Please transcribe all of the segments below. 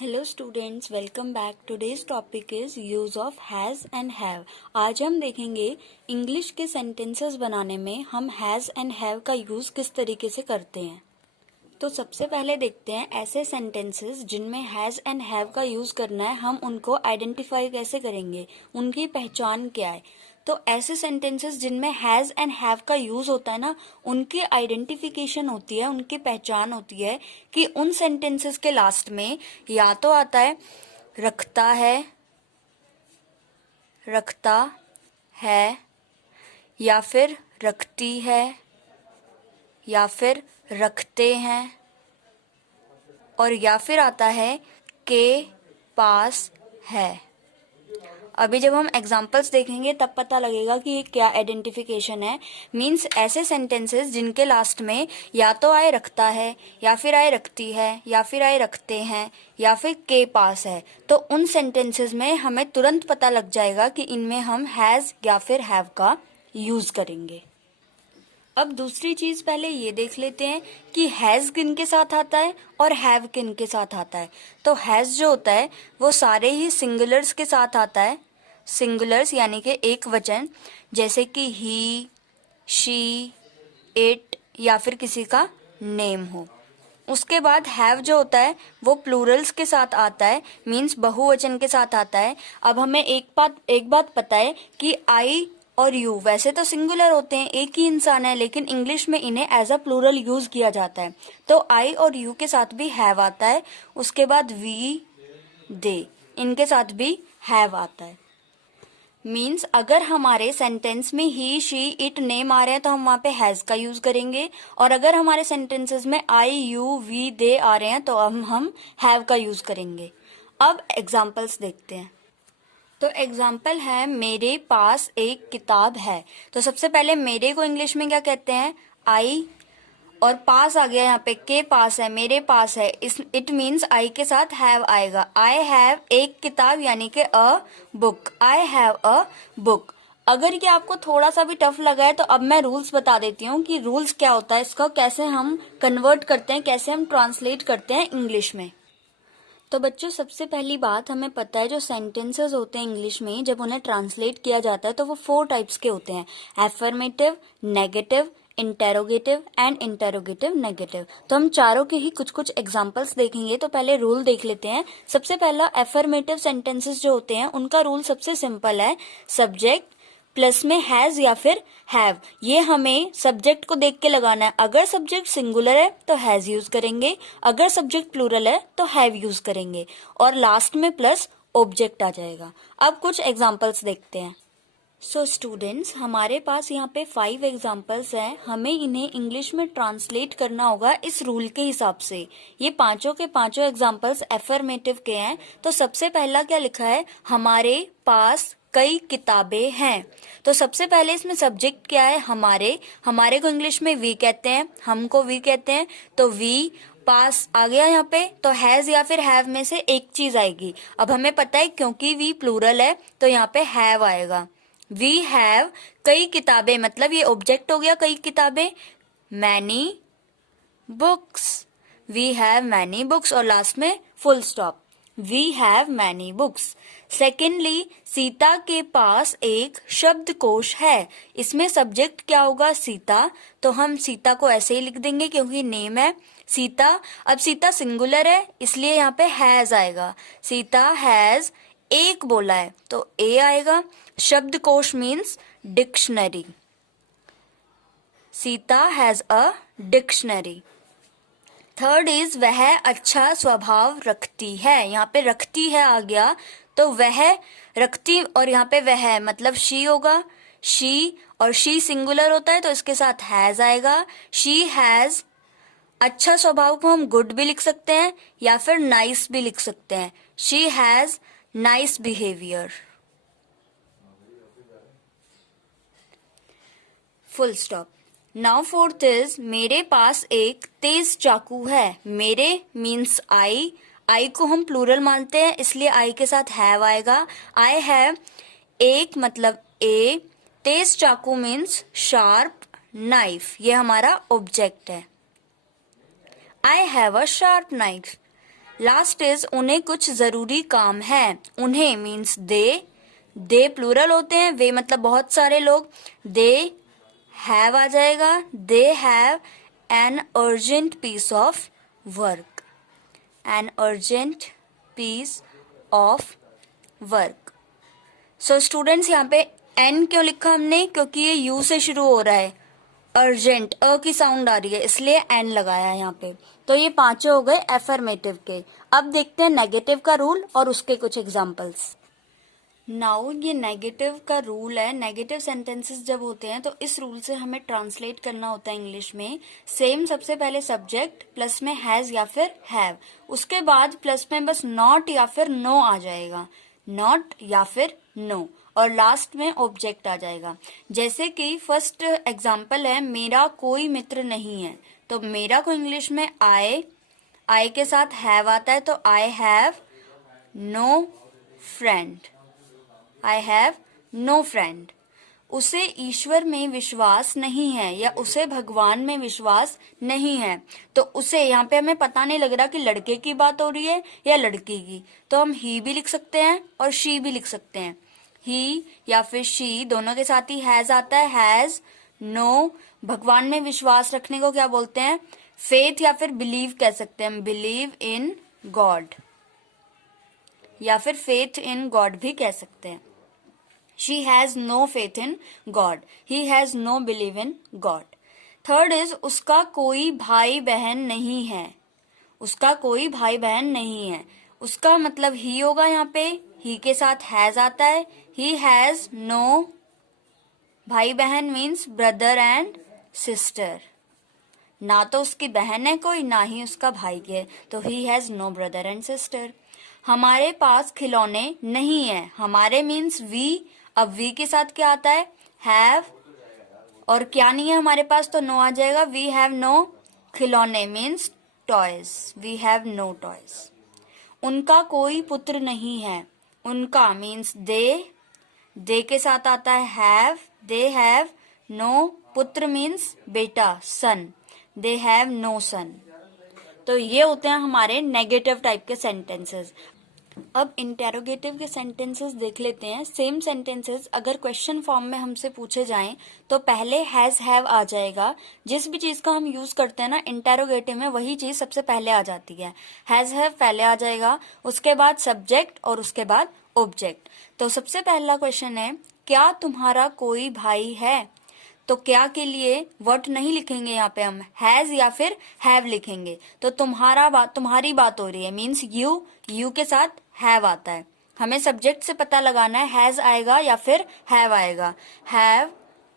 Hello students, welcome back. Today's topic is use of has and have. आज हम देखेंगे English के sentences बनाने में हम हैज एंड हैव का यूज किस तरीके से करते हैं। तो सबसे पहले देखते हैं ऐसे सेंटेंसेस जिनमें हैज एंड हैव का यूज करना है, हम उनको आइडेंटिफाई कैसे करेंगे, उनकी पहचान क्या है। तो ऐसे सेंटेंसेस जिनमें हैज एंड हैव का यूज होता है ना, उनकी आइडेंटिफिकेशन होती है, उनकी पहचान होती है कि उन सेंटेंसेस के लास्ट में या तो आता है रखता है या फिर रखती है या फिर रखते हैं, और या फिर आता है के पास है। अभी जब हम एग्जाम्पल्स देखेंगे तब पता लगेगा कि ये क्या आइडेंटिफिकेशन है। मीन्स ऐसे सेंटेंसेस जिनके लास्ट में या तो आए रखता है या फिर आए रखती है या फिर आए रखते हैं या फिर के पास है, तो उन सेंटेंसेस में हमें तुरंत पता लग जाएगा कि इनमें हम हैज या फिर हैव का यूज करेंगे। अब दूसरी चीज पहले ये देख लेते हैं कि हैज किन के साथ आता है और हैव किन के साथ आता है। तो हैज जो होता है वो सारे ही सिंगुलर्स के साथ आता है, सिंगुलर्स यानी कि एक वचन, जैसे कि ही, शी, इट या फिर किसी का नेम हो। उसके बाद हैव जो होता है वो प्लूरल्स के साथ आता है, मीन्स बहुवचन के साथ आता है। अब हमें एक बात पता है कि आई और यू वैसे तो सिंगुलर होते हैं, एक ही इंसान है, लेकिन इंग्लिश में इन्हें एज अ प्लूरल यूज किया जाता है। तो आई और यू के साथ भी हैव आता है। उसके बाद वी, दे, इनके साथ भी हैव आता है। मीन्स अगर हमारे सेंटेंस में ही, शी, इट, नेम आ रहे हैं तो हम वहां पे हैज का यूज करेंगे, और अगर हमारे सेंटेंसेस में आई, यू, वी, दे आ रहे हैं तो हम हैव का यूज करेंगे। अब एग्जाम्पल्स देखते हैं। तो एग्जाम्पल है मेरे पास एक किताब है। तो सबसे पहले मेरे को इंग्लिश में क्या कहते हैं, आई, और पास आ गया यहाँ पे के पास है, मेरे पास है, इट मीन्स आई के साथ हैव आएगा। आई हैव एक किताब यानी कि a book, I have a book. अगर ये आपको थोड़ा सा भी टफ लगा है तो अब मैं रूल्स बता देती हूँ कि रूल्स क्या होता है, इसका कैसे हम कन्वर्ट करते हैं, कैसे हम ट्रांसलेट करते हैं इंग्लिश में। तो बच्चों सबसे पहली बात, हमें पता है जो सेंटेंसेस होते हैं इंग्लिश में जब उन्हें ट्रांसलेट किया जाता है तो वो 4 टाइप्स के होते हैं, affirmative, negative, interrogative and interrogative negative. तो हम चारों के ही कुछ कुछ एग्जांपल्स देखेंगे। तो पहले रूल देख लेते हैं। सबसे पहला एफर्मेटिव सेंटेंसेस जो होते हैं उनका रूल सबसे सिंपल है, सब्जेक्ट प्लस में हैज या फिर हैव। ये हमें सब्जेक्ट को देख के लगाना है। अगर सब्जेक्ट सिंगुलर है तो हैज यूज करेंगे, अगर सब्जेक्ट प्लूरल है तो हैव यूज करेंगे, और लास्ट में प्लस ऑब्जेक्ट आ जाएगा। अब कुछ एग्जांपल्स देखते हैं। सो स्टूडेंट्स, हमारे पास यहाँ पे 5 एग्जाम्पल्स हैं। हमें इन्हें इंग्लिश में ट्रांसलेट करना होगा इस रूल के हिसाब से। ये पांचों के पांचों एग्जाम्पल्स एफर्मेटिव के हैं। तो सबसे पहला क्या लिखा है, हमारे पास कई किताबें हैं। तो सबसे पहले इसमें सब्जेक्ट क्या है, हमारे को इंग्लिश में वी कहते हैं, हमको वी कहते हैं। तो वी पास आ गया यहाँ पे, तो हैज या फिर हैव में से एक चीज आएगी। अब हमें पता है क्योंकि वी प्लूरल है तो यहाँ पे हैव आएगा। वी हैव कई किताबें, मतलब ये ऑब्जेक्ट हो गया कई किताबें। Many books, we have many books, और लास्ट में full stop, we have many books. Secondly, Sita के पास एक शब्दकोश है। इसमें सब्जेक्ट क्या होगा, सीता। तो हम सीता को ऐसे ही लिख देंगे क्योंकि नेम है सीता। अब सीता सिंगुलर है इसलिए यहाँ पे हैज आएगा। सीता हैज एक बोला है तो ए आएगा। शब्दकोश means dictionary, Sita has a dictionary. Third is वह अच्छा स्वभाव रखती है। यहाँ पे रखती है आ गया, तो वह रखती, और यहाँ पे वह मतलब शी होगा। शी, और शी सिंगुलर होता है तो इसके साथ हैज आएगा। शी हैज, अच्छा स्वभाव को हम गुड भी लिख सकते हैं या फिर नाइस भी लिख सकते हैं। She has nice behaviour, full stop. Now fourth is मेरे पास एक तेज चाकू है। मेरे मीन्स आई को हम प्लूरल मानते हैं इसलिए आई के साथ हैव आएगा। आई हैव एक मतलब ए, तेज चाकू मीन्स शार्प नाइफ, ये हमारा ऑब्जेक्ट है। I have a sharp knife. Last is उन्हें कुछ जरूरी काम है. उन्हें मीन्स दे प्लूरल होते हैं, वे मतलब बहुत सारे लोग. दे हैव आ जाएगा. They have an urgent piece of work. An urgent piece of work. So students यहाँ पे एन क्यों लिखा हमने, क्योंकि ये यू से शुरू हो रहा है. अर्जेंट अ की साउंड आ रही है, इसलिए एन लगाया यहाँ पे. तो ये पांचों हो गए एफर्मेटिव के. अब देखते हैं नेगेटिव का रूल और उसके कुछ एग्जांपल्स. नाउ ये नेगेटिव का रूल है. नेगेटिव सेंटेंसेस जब होते हैं तो इस रूल से हमें ट्रांसलेट करना होता है इंग्लिश में. सेम सबसे पहले सब्जेक्ट प्लस में हैज या फिर हैव, उसके बाद प्लस में बस नॉट या फिर नो आ जाएगा. नॉट या फिर नो, और लास्ट में ऑब्जेक्ट आ जाएगा. जैसे कि फर्स्ट एग्जांपल है मेरा कोई मित्र नहीं है. तो मेरा को इंग्लिश में आई के साथ हैव आता है, तो I have no friend. I have no friend. उसे ईश्वर में विश्वास नहीं है या उसे भगवान में विश्वास नहीं है. तो उसे यहाँ पे हमें पता नहीं लग रहा कि लड़के की बात हो रही है या लड़की की, तो हम ही भी लिख सकते हैं और शी भी लिख सकते हैं. ही या फिर शी दोनों के साथ ही हैज आता है. Has no. भगवान में विश्वास रखने को क्या बोलते हैं, फेथ या फिर बिलीव कह सकते हैं. बिलीव इन गॉड या फिर फेथ इन गॉड भी कह सकते हैं. She has no faith in God. He has no belief in God. Third is उसका कोई भाई बहन नहीं है. उसका कोई भाई बहन नहीं है. उसका मतलब ही होगा यहाँ पे. ही के साथ हैज आता है. He has no भाई बहन means brother and sister. ना तो उसकी बहन है कोई, ना ही उसका भाई है, तो he has no brother and sister. हमारे पास खिलौने नहीं है. हमारे means we. अब वी के साथ क्या आता है, हैव, और क्या नहीं है हमारे पास, तो नो आ जाएगा. वी हैव नो खिलौने means toys. We have no toys. उनका कोई पुत्र नहीं है. उनका मीन्स दे के साथ आता है हैव. They have no. पुत्र मीन्स बेटा, सन. दे हैव नो सन. तो ये होते हैं हमारे नेगेटिव टाइप के सेंटेंसेस. अब इंटेरोगेटिव के सेंटेंसेस देख लेते हैं. सेम सेंटेंसेस अगर क्वेश्चन फॉर्म में हमसे पूछे जाएं तो पहले हैज हैव आ जाएगा. जिस भी चीज का हम यूज करते हैं ना इंटेरोगेटिव में, वही चीज सबसे पहले आ जाती है. हैज हैव पहले आ जाएगा, उसके बाद सब्जेक्ट और उसके बाद ऑब्जेक्ट. तो सबसे पहला क्वेश्चन है, क्या तुम्हारा कोई भाई है. तो क्या के लिए व्हाट नहीं लिखेंगे, यहाँ पे हम हैज या फिर हैव लिखेंगे. तो तुम्हारी बात हो रही है मीन्स यू के साथ हैव आता है. हमें सब्जेक्ट से पता लगाना है हैज आएगा या फिर हैव आएगा. हैव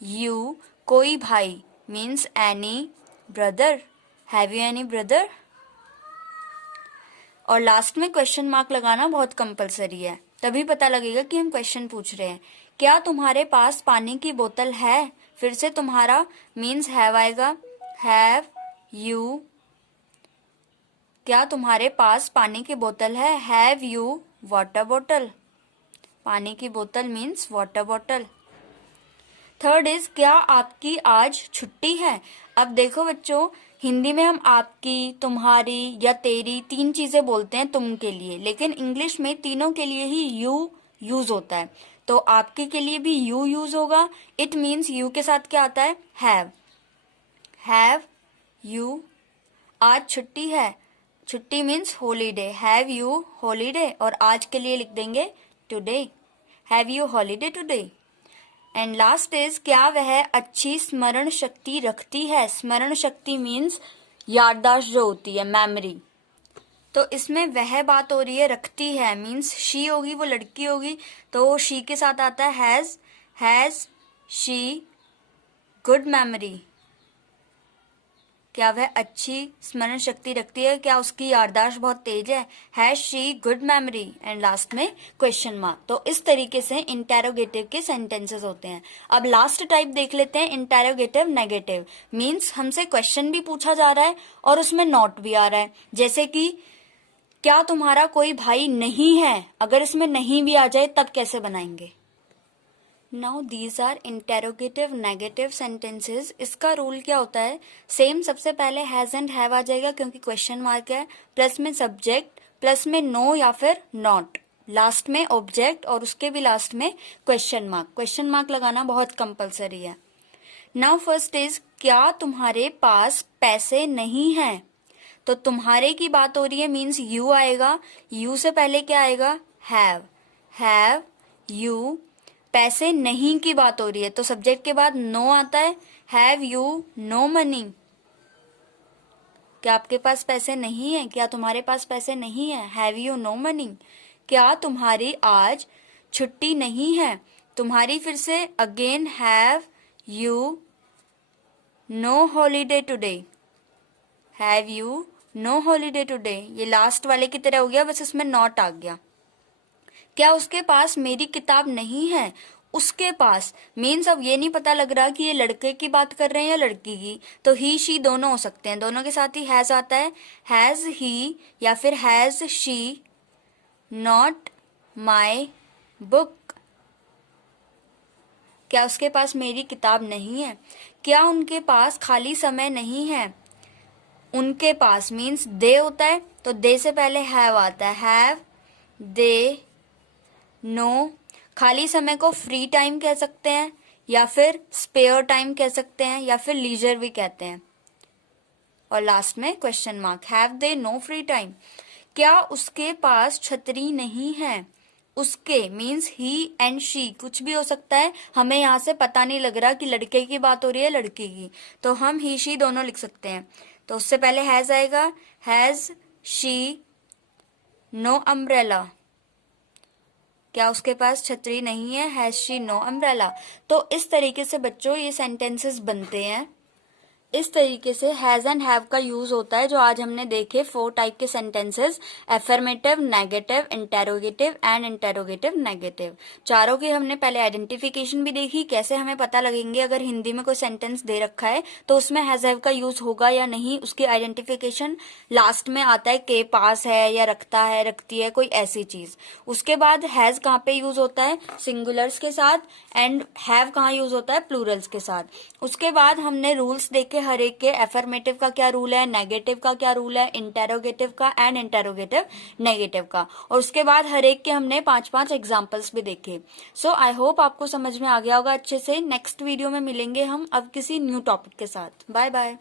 यू कोई भाई means any brother. Have you any brother. और लास्ट में क्वेश्चन मार्क लगाना बहुत कंपलसरी है, तभी पता लगेगा कि हम क्वेश्चन पूछ रहे हैं. क्या तुम्हारे पास पानी की बोतल है. फिर से तुम्हारा मीन्स हैव आएगा. Have you. क्या तुम्हारे पास पानी की बोतल है. Have you water bottle. पानी की बोतल means water bottle. Third is क्या आपकी आज छुट्टी है. अब देखो बच्चों, हिंदी में हम आपकी, तुम्हारी या तेरी 3 चीजें बोलते हैं तुम के लिए, लेकिन इंग्लिश में तीनों के लिए ही यू यूज होता है. तो आपके के लिए भी यू यूज होगा. इट मीन्स यू के साथ क्या आता है, हैव. हैव यू आज छुट्टी है. छुट्टी means holiday. Have you holiday. और आज के लिए लिख देंगे today. Have you holiday today. And last is क्या वह अच्छी स्मरण शक्ति रखती है. स्मरण शक्ति मीन्स याददाश्त जो होती है, मेमोरी. तो इसमें वह बात हो रही है, रखती है मीन्स शी होगी, वो लड़की होगी, तो शी के साथ आता है हैज शी गुड मेमोरी. क्या वह अच्छी स्मरण शक्ति रखती है, क्या उसकी याददाश्त बहुत तेज है. Has she good memory. And last में क्वेश्चन मार्क. तो इस तरीके से इंटेरोगेटिव के सेंटेंसेस होते हैं. अब लास्ट टाइप देख लेते हैं, इंटेरोगेटिव नेगेटिव. मीन्स हमसे क्वेश्चन भी पूछा जा रहा है और उसमें नॉट भी आ रहा है. जैसे कि क्या तुम्हारा कोई भाई नहीं है. अगर इसमें नहीं भी आ जाए तब कैसे बनाएंगे. Now these are interrogative negative sentences. इसका रूल क्या होता है, सेम सबसे पहले हैज एंड हैव आ जाएगा क्योंकि क्वेश्चन मार्क है, प्लस में सब्जेक्ट प्लस में नो या फिर नॉट, लास्ट में ऑब्जेक्ट और उसके भी लास्ट में क्वेश्चन मार्क। क्वेश्चन मार्क लगाना बहुत कंपलसरी है। नाउ फर्स्ट इज क्या तुम्हारे पास पैसे नहीं हैं। तो तुम्हारे की बात हो रही है, मीन्स यू आएगा, यू से पहले क्या आएगा, हैव यू। पैसे नहीं की बात हो रही है तो सब्जेक्ट के बाद नो आता है, हैव यू नो मनी। क्या आपके पास पैसे नहीं है, क्या तुम्हारे पास पैसे नहीं है, हैव यू नो मनी। क्या तुम्हारी आज छुट्टी नहीं है, तुम्हारी फिर से again have you know holiday today, have you know holiday today. ये लास्ट वाले की तरह हो गया, बस इसमें नॉट आ गया। क्या उसके पास मेरी किताब नहीं है, उसके पास मीन्स अब ये नहीं पता लग रहा कि ये लड़के की बात कर रहे हैं या लड़की की, तो ही शी दोनों हो सकते हैं, दोनों के साथ ही हैज आता है, हैज ही या फिर has she not my book. क्या उसके पास मेरी किताब नहीं है। क्या उनके पास खाली समय नहीं है, उनके पास मीन्स दे होता है तो दे से पहले हैव आता है, हैव दे नो। खाली समय को फ्री टाइम कह सकते हैं या फिर स्पेयर टाइम कह सकते हैं या फिर लीजर भी कहते हैं। और लास्ट में question mark, have they know free time. क्या उसके पास छतरी नहीं है, उसके मीन्स ही एंड शी कुछ भी हो सकता है, हमें यहाँ से पता नहीं लग रहा कि लड़के की बात हो रही है लड़की की, तो हम ही शी दोनों लिख सकते हैं। तो उससे पहले हैज आएगा, हैज शी नो अम्ब्रेला। क्या उसके पास छतरी नहीं है, हैज शी नो अम्ब्रेला। तो इस तरीके से बच्चों ये सेंटेंसेस बनते हैं। इस तरीके से हैज एंड हैव का यूज होता है, जो आज हमने देखे 4 टाइप के sentences, affirmative, negative, interrogative and interrogative negative. चारों की हमने पहले आइडेंटिफिकेशन भी देखी, कैसे हमें पता लगेंगे अगर हिंदी में कोई सेंटेंस दे रखा है तो उसमें हैज हैव का यूज होगा या नहीं, उसकी आइडेंटिफिकेशन लास्ट में आता है, के पास है या रखता है रखती है कोई ऐसी चीज। उसके बाद हैज कहाँ पे यूज होता है, सिंगुलर्स के साथ, एंड हैव कहाँ यूज होता है, प्लूरल्स के साथ। उसके बाद हमने रूल्स देखे हर एक के, एफर्मेटिव का क्या रूल है, नेगेटिव का क्या रूल है, इंटेरोगेटिव का एंड इंटेरोगेटिव नेगेटिव का। और उसके बाद हर एक के हमने 5-5 एग्जांपल्स भी देखे। सो आई होप आपको समझ में आ गया होगा अच्छे से। नेक्स्ट वीडियो में मिलेंगे हम अब किसी न्यू टॉपिक के साथ। Bye bye.